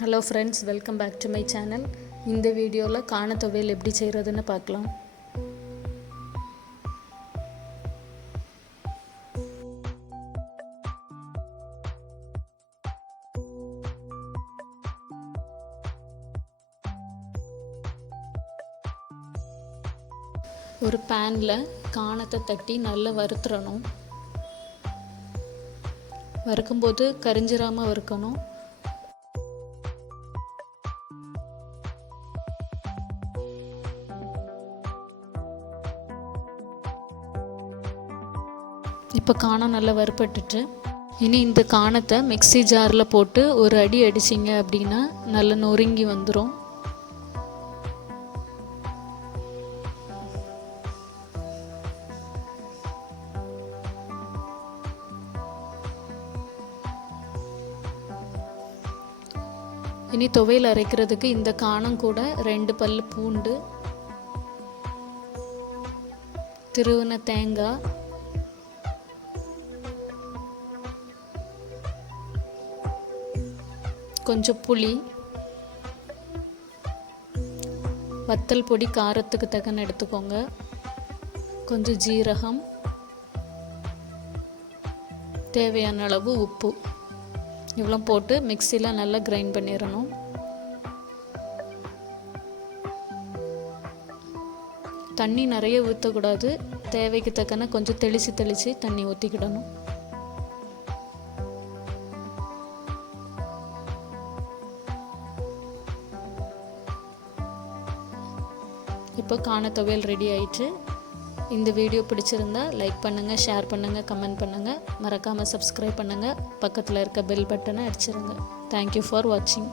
Hello friends, welcome back to my channel. இந்த வீடியோவில் காண துவையல் எப்படி செய்கிறதுன்னு பார்க்கலாம். ஒரு பேனில் காணத்தை தட்டி நல்லா வறுத்துறணும். வறுக்கும்போது கரிஞ்சிராமல் வறுக்கணும். இப்போ காணம் நல்லா வறுப்பட்டுட்டு, இனி இந்த காணத்தை மிக்ஸி ஜாரில் போட்டு ஒரு அடி அடிச்சிங்க அப்படின்னா நல்லா நொறுங்கி வந்துடும். இனி துவையல் அரைக்கிறதுக்கு இந்த காணம் கூட 2 பல் பூண்டு, திருவின தேங்காய், கொஞ்சம் புளி, வத்தல் பொடி காரத்துக்கு தக்கன எடுத்துக்கோங்க, கொஞ்சம் ஜீரகம், தேவையான அளவு உப்பு, இவ்வளோ போட்டு மிக்சியில் நல்லா கிரைண்ட் பண்ணிடணும். தண்ணி நிறைய ஊற்றக்கூடாது, தேவைக்கு தக்கன கொஞ்சம் தெளித்து தண்ணி ஊற்றிக்கிடணும். இப்போ காண துவையல் ரெடி ஆயிடுச்சு. இந்த வீடியோ பிடிச்சிருந்தா லைக் பண்ணுங்கள், ஷேர் பண்ணுங்கள், கமெண்ட் பண்ணுங்கள். மறக்காமல் சப்ஸ்கிரைப் பண்ணுங்கள். பக்கத்தில் இருக்க பெல் பட்டனை அடிச்சிருங்க. தேங்க்யூ ஃபார் வாட்சிங்.